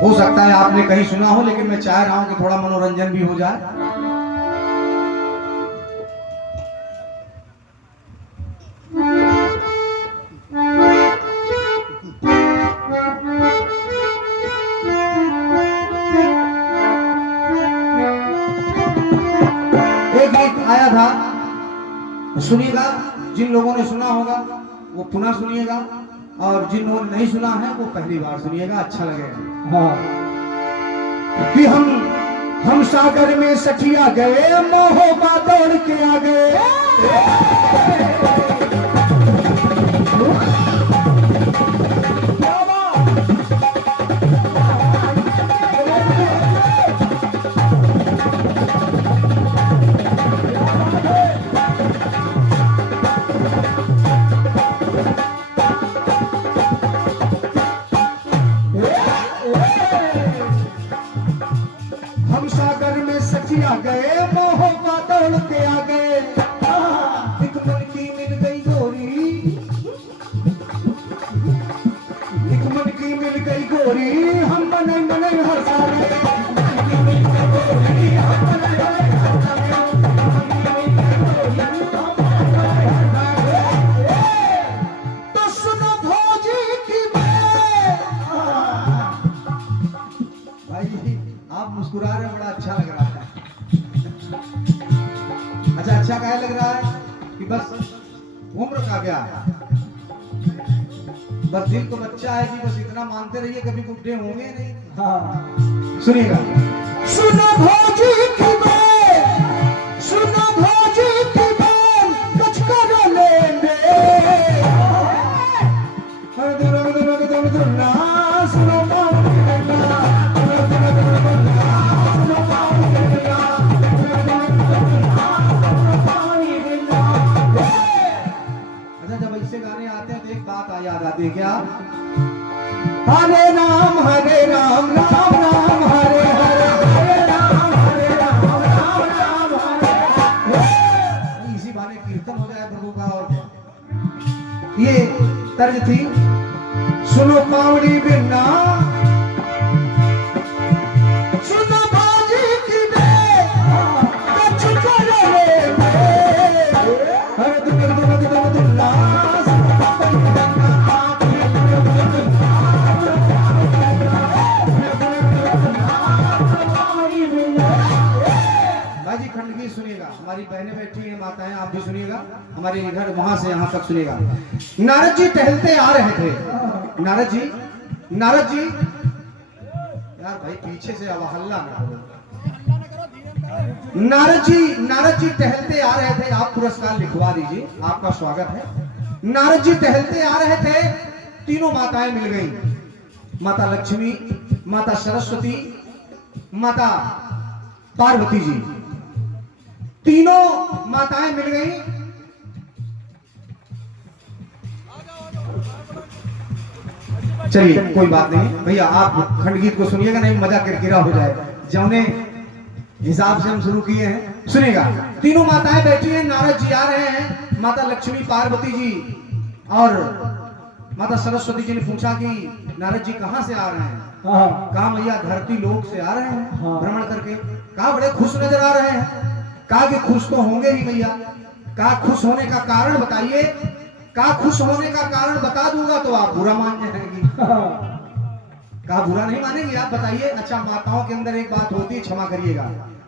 हो सकता है आपने कहीं सुना हो, लेकिन मैं चाह रहा हूं कि थोड़ा मनोरंजन भी हो जाए। एक गीत आया था, सुनिएगा। जिन लोगों ने सुना होगा वो पुनः सुनिएगा, और जिन लोगों ने नहीं सुना है वो पहली बार सुनिएगा, अच्छा लगेगा। हाँ। कि हम सागर में सखिया गए, मोहबा दौड़ के आ गए। हम सागर में सखिया गए, मोहबा दौड़ के आ गए। एक मन की मिल गई गोरी, एक मन की मिल गई गोरी, हम बने बने हर सारे। तो सुनो भौजी की बात। भाई आप मुस्कुरा रहे, बड़ा अच्छा लग रहा है। अच्छा क्या लग रहा है कि बस उम्र का क्या है, बस दिल तो बच्चा है कि बस इतना मानते रहिए, कभी बुढ़े होंगे नहीं। हाँ सुनिएगा। सुनो भौजी की बात, सुनो भौजी की बात, कुछ करो लेंगे। सुनो गाने आते हैं तो एक बात याद आती है क्या? हरे राम राम राम हरे हरे, हरे राम राम हरे। इसी बहाने कीर्तन हो जाए प्रभु का। और ये तर्ज थी, सुनो पावड़ी बिना, सुनो बाजी की खंडगीत सुनिएगा। हमारी बहनें बैठी हैं, माताएं, आप भी सुनिएगा। हमारे घर वहां से यहाँ तक सुनिएगा। नारद जी टहलते आ रहे थे। नारद जी यार भाई पीछे से अब हल्ला ना करो। नारद जी टहलते आ रहे थे। आप पुरस्कार लिखवा दीजिए, आपका स्वागत है। नारद जी टहलते आ रहे थे, तीनों माताएं मिल गई। माता लक्ष्मी, माता सरस्वती, माता पार्वती जी, तीनों माताएं मिल गई। चलिए कोई बात नहीं भैया, आप खंडगीत को सुनिएगा, नहीं मजा किरकिरा हो जाए। जौने हिसाब से हम शुरू किए हैं सुनिएगा। तीनों माताएं बैठी हैं, नारद जी आ रहे हैं। माता लक्ष्मी, पार्वती जी और माता सरस्वती जी ने पूछा कि नारद जी कहां से आ रहे हैं? कहा भैया धरती लोक से आ रहे हैं भ्रमण करके। कहा बड़े खुश नजर आ रहे हैं। कहा कि खुश तो होंगे ही भैया। कहा खुश होने का कारण बताइए। कहा खुश होने का कारण बता दूंगा तो आप बुरा मान जाएंगी। कहा बुरा नहीं मानेंगे, आप बताइए। अच्छा माताओं के अंदर एक बात होती है, क्षमा करिएगा,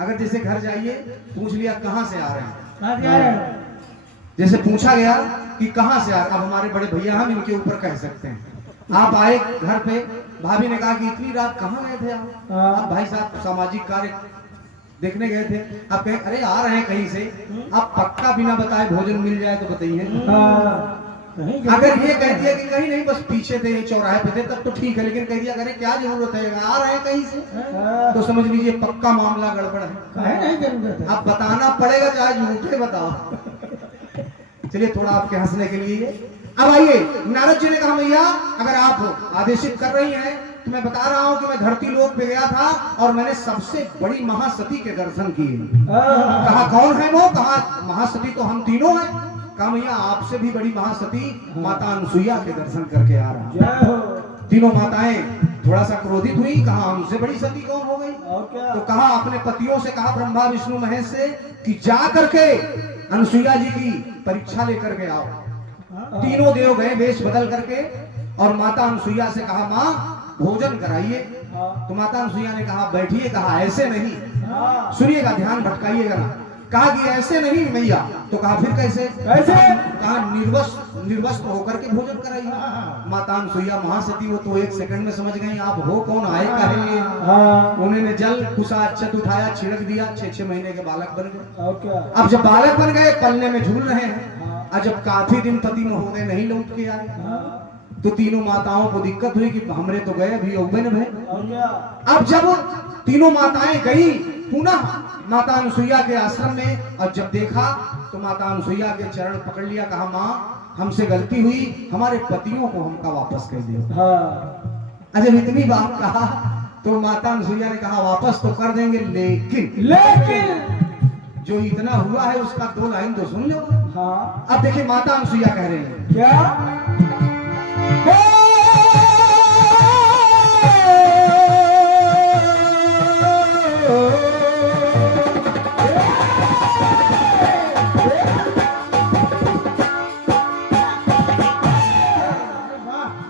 अगर जैसे घर जाइए पूछ लिया कहां से आ रहे हैं, जैसे पूछा गया कि कहां से आ रहे, अब हमारे बड़े भैया हम इनके ऊपर कह सकते हैं। आप आए घर पे, भाभी ने कहा कि इतनी रात कहां गए थे आप? भाई साहब सामाजिक कार्य देखने गए थे। आप कहें अरे आ रहे हैं कहीं से, आप पक्का बिना बताए भोजन मिल जाए तो बताइए। अगर ये कह दिया कि कहीं नहीं बस पीछे थे, चौराहे पे थे, तब तो ठीक है। लेकिन कह दिया अरे क्या जरूरत है, आ रहे हैं कहीं से, तो समझ लीजिए पक्का मामला गड़बड़ है। अब बताना पड़ेगा, चाहे झूठे बताओ। चलिए थोड़ा आपके हंसने के लिए। अब आइए, नारद जी ने कहा भैया अगर आप आदेशित कर रही हैं तो मैं बता रहा हूं कि मैं धरती लोक पे गया था और मैंने सबसे बड़ी महासती के दर्शन किए। कहा कौन है वो? कहा महासती तो हम तीनों हैं। कहा भैया आपसे भी बड़ी महासती माता अनुसुईया के दर्शन करके आ रहा हूं। तीनों माताएं थोड़ा सा क्रोधित हुई, कहा हमसे बड़ी सती कौन हो गई। और क्या? तो कहा अपने पतियों से, कहा ब्रह्मा विष्णु महेश से कि जा करके अनुसुईया जी की परीक्षा लेकर के आओ। तीनों देव गए वेश बदल करके और माता अनुसुईया से कहा माँ भोजन कराइए। तो माता अनुसुईया ने कहा बैठिए। कहा ऐसे नहीं, सुनिएगा, ध्यान भटकाइएगा ना। कहा कि ऐसे नहीं मैया। तो कहा फिर कैसे? कैसे? कहा निर्वस्त्र होकर के भोजन कराइए। माता अनुसुईया महासती वो तो एक सेकंड में समझ गई आप हो कौन, आए कहेंगे। उन्होंने जल कुसा अक्षत उठाया, छिड़क दिया, 6-6 महीने के बालक बन गए। और क्या? अब जब बालक बन गए, पलने में झूल रहे हैं, और जब काफी दिन पति महोदय नहीं लौट के आए, तो तीनों माताओं को दिक्कत हुई कि हमरे तो गए अभी यौवन में। और क्या? अब जब तीनों माताएं गई पुनः माता अनुसुईया के आश्रम में, और जब देखा तो माता अनुसुईया के चरण पकड़ लिया। कहा माँ हमसे गलती हुई, हमारे पतियों को हमका वापस कर दियो। जब इतनी बात कहा तो माता अनुसुईया ने कहा वापस तो कर देंगे, लेकिन जो इतना हुआ है उसका 2 लाइन तो सुन लो। अब देखिए माता अनुसुईया कह रहे हैं क्या?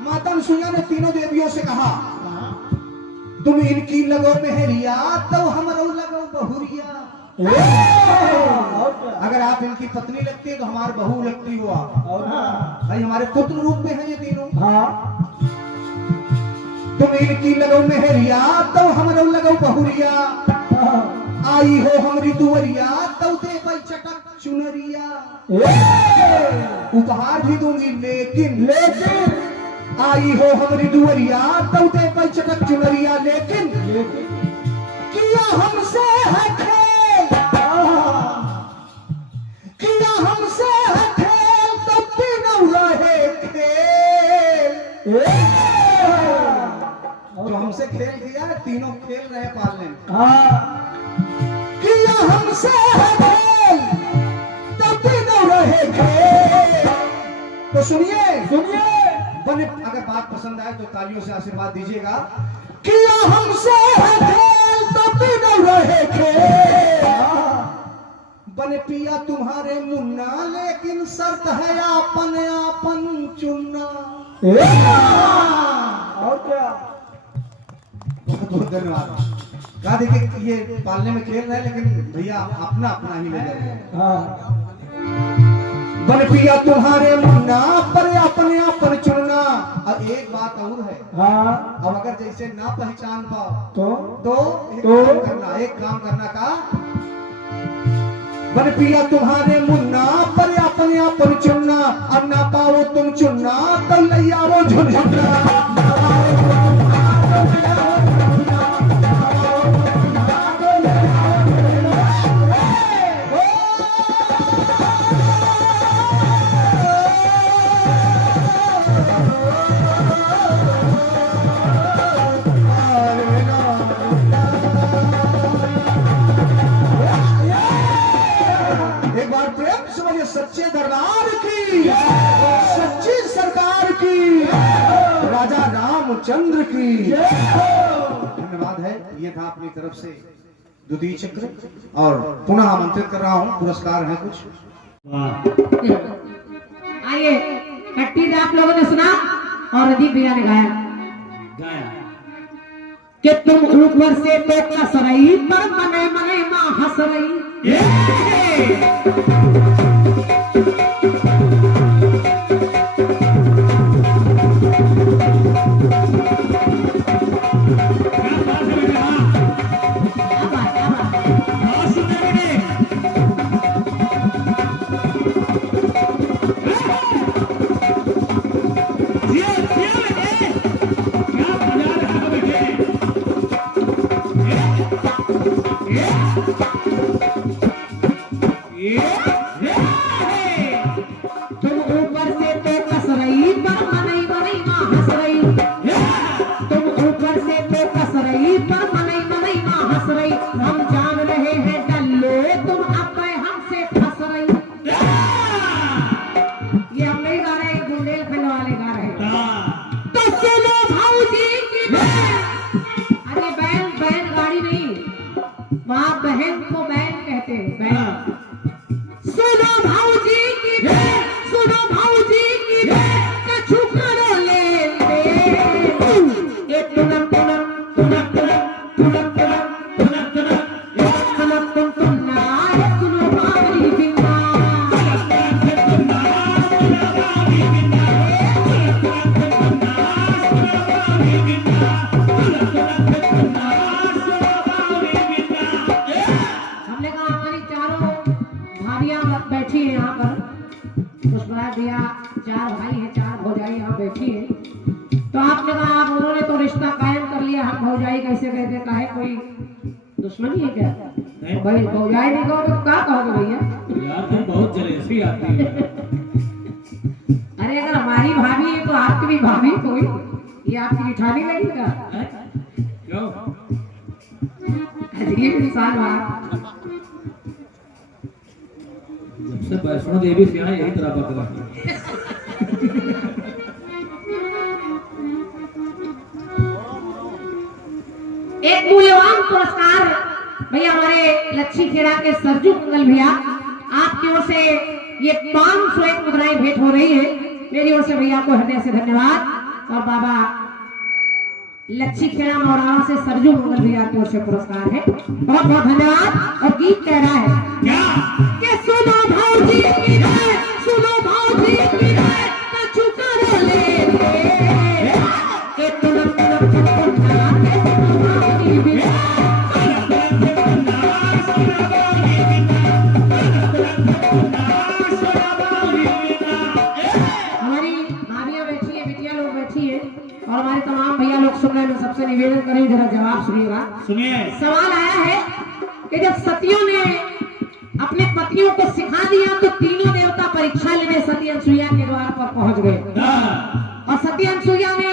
माता अनुसुईया ने तीनों देवियों से कहा तुम इनकी लगो मेहरिया तो हम लगो बहुरिया। अगर आप इनकी पत्नी लगती है तो हमारी बहू लगती हो आप। भाई हमारे पुत्र रूप में है ये तीनों। तुम इनकी लगो मेहरिया तो हम लगो बहुरिया। आई हो हमारी दुवरिया तो दे भाई चटक चुनरिया। उपहार भी दूंगी लेकिन आई हो हमारी दुवरिया तो दे भाई चटक चुनरिया। लेकिन किया हमसे है खेल, किया हमसे है खेल तो तीनों रहे खेल। जो हमसे खेल किया तीनों खेल रहे पालने में। किया हमसे है खेल तो तीनों रहे खेल। तो सुनिए बने, अगर बात पसंद आए तो तालियों से आशीर्वाद दीजिएगा। किया हमसे है खेल तो तीनों रहे खेल। बने पिया तुम्हारे मुन्ना लेकिन शर्त है आपन आपन चुनना। और क्या? बहुत बहुत धन्यवाद। कहा देखिए ये पालने में खेल रहे हैं लेकिन भैया अपना अपना ही ले रहे हैं। बन पिया तुम्हारे मुन्ना पर अपने अपन चुनना। अब एक बात और है, अब अगर जैसे ना पहचान पाओ तो एक काम करना का बन पिया तुम्हारे मुन्ना पर अपने अपन चुनना। अब ना पाओ तुम चुनना तो ले आओ झुनझुना। सच्चे दरबार की, सच्ची सरकार की, राजा रामचंद्र की धन्यवाद है। ये था अपनी तरफ से द्वितीय चक्र और पुनः आमंत्रित कर रहा हूँ, पुरस्कार है कुछ। आइए कट्टी से आप लोगों ने सुना और अजीत भैया ने गाया कि तुम ऊपर से तो कसरई पर मने मने मां हंस रही। Yeah. रिश्ता कायम कर लिया। हम भौजाई कैसे कहते, काहे कोई दुश्मनी है क्या? भाई भौजाई नहीं कहोगे तो क्या कहोगे भैया? यार तुम बहुत जलेसी आती है। अरे अगर हमारी भाभी है तो आपकी भी भाभी कोई, ये आपकी मिठानी लगेगा? क्यों? अजीब इंसान वहाँ। जब से वैष्णो देवी से यहाँ यही तरह बदला। एक मूल्यवान पुरस्कार भैया हमारे लच्छी खेड़ा के सरजू मंगल भैया आपकी ओर से ये 501 मुद्राएं भेंट हो रही है। मेरी ओर से भैया को हृदय से धन्यवाद। और बाबा लच्छी खेड़ा मौरावा से सरजू मंगल भैया की ओर से पुरस्कार है, बहुत बहुत धन्यवाद। और गीत कह रहा है क्या कि सुनो भाऊजी की है, सुनो भाऊजी की है, कछु कर ले के तुम और हमारे तमाम भैया लोग सुन रहे हैं। मैं सबसे निवेदन करूं जरा जवाब सुनिएगा। सुनिए। सवाल आया है कि जब सतियों ने अपने पतियों को सिखा दिया तो तीनों देवता परीक्षा लेने सती अनसुईया के द्वार पर पहुंच गए। और सती अनसुईया ने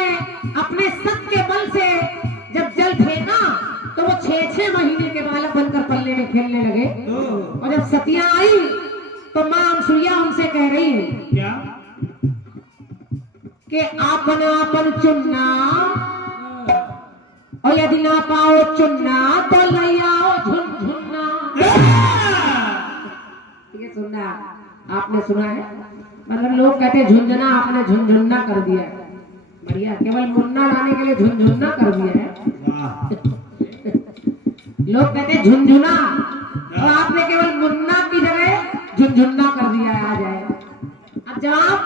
अपने सत के बल से जब जल फेंका तो वो 6-6 महीने के बालक बनकर पल्ले में खेलने लगे। और जब सतियां आई तो मां अनसुईया उनसे कह रही है क्या कि आपन आपन चुनना और यदि ना पाओ चुनना तो ले आओ झुनझुनना। ये सुनना आपने सुना है, मतलब लोग कहते हैं झुंझुना, आपने झुनझुना कर दिया। बढ़िया, केवल मुन्ना लाने के लिए झुनझुना कर दिया है। लोग कहते हैं झुनझुना और आपने केवल मुन्ना की जगह झुनझुना कर दिया है। आ जाए अब जवाब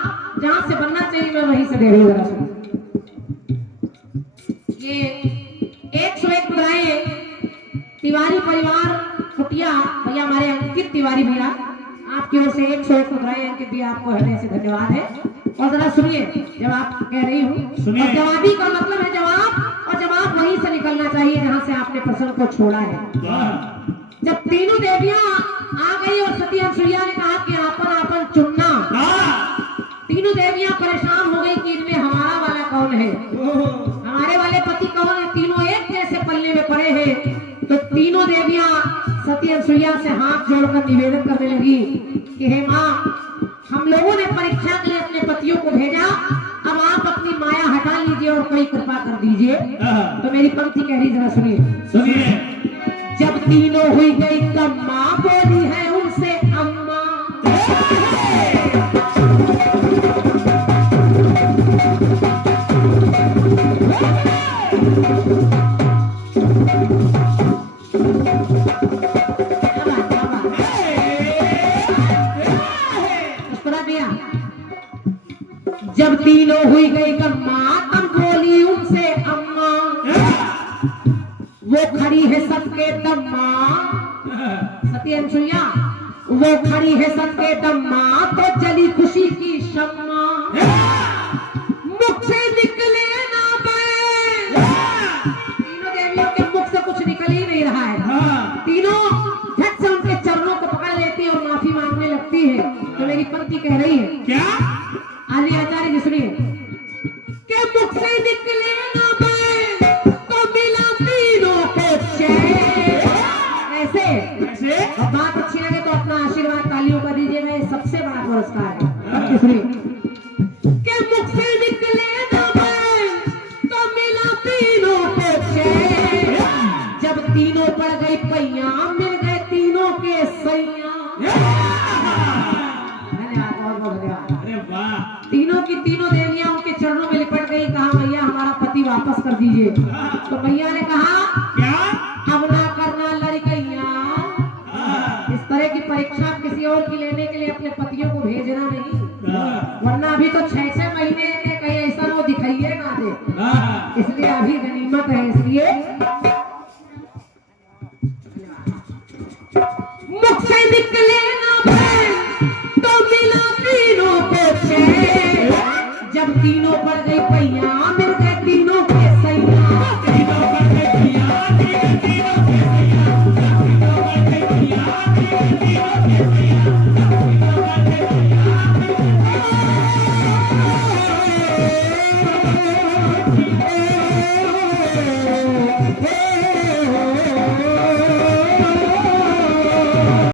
जहां से बनना चाहिए मैं वहीं से दे रही हूँ। जरा सुनो, ये 101 मुद्राएं तिवारी परिवार कुटिया भैया हमारे अंकित तिवारी भैया आपकी ओर से 101 मुद्राएं अंकित भैया आपको हृदय से धन्यवाद है। और जरा सुनिए जवाब कह रही हूँ। सुनिए। जवाबी का मतलब है जवाब, और जवाब वहीं से निकलना चाहिए जहां से आपने प्रश्न को छोड़ा है। जब तीनों देवियां आ गई और सती अनसुईया ने कहा कि आपन आपन चुनना, तीनों देवियां परेशान हो गई कि इनमें हमारा वाला कौन है, हमारे वाले पति कौन है। तीनों एक जैसे पल्ले में पड़े हैं। तो तीनों देवियां सती अनसुईया से हाथ जोड़कर निवेदन करने लगी कि हे माँ, हम लोगों ने परीक्षा के लिए अपने पतियों को भेजा, अब आप अपनी माया हटा लीजिए और कोई कृपा कर दीजिए। तो मेरी पंक्ति कह रही, जरा सुनिए। सुनिए। जब तीनों हुई गई तब माँ बोली है उनसे अम्मा। जब तीनों हुई गई तब माँ तब बोली उनसे अम्मा। वो खड़ी है सबके दम माँ, सती अनसुईया वो खड़ी है सबके दम माँ, तो जली खुशी की शम्मा। मुख से निकले ना बैल, तीनों देवियों के मुख से कुछ निकल ही नहीं रहा है। तीनों झट से उनके चरणों को पकड़ लेती है और माफी मांगने लगती है। तो मेरी पंक्ति कह रही है क्या? आली आचार्य जी सुनिए कि मुख से निकले ना बैल तो मिला तीनों को चैन। ऐसे ऐसे? अब बात अच्छी लगे तो अपना आशीर्वाद तालियों का दीजिएगा, ये सबसे बड़ा पुरस्कार है। पंक्ति सुनिए कि मुख से निकले ना बैल तो मिला तीनों को चैन। जब तीनों पड़ गई पैया मिल गए तीनों के सैया। धन्यवाद, बहुत बहुत धन्यवाद। अरे वाह। तीनों की तीनों देवियां उनके चरणों में लिपट गई, कहा भैया हमारा पति वापस कर दीजिए। तो भैया ने कहा क्या? अब ना करना लड़कैया, इस तरह की परीक्षा किसी और की लेने के लिए अपने पतियों को भेजना नहीं, वरना अभी तो 6-6 महीने में कहीं ऐसा वो दिखाइए ना दे। इसलिए अभी गनीमत है। इसलिए मुख से निकले ना बैल तो मिला तीनों को चैन। जब तीनों पड़ गई पैया मिल गई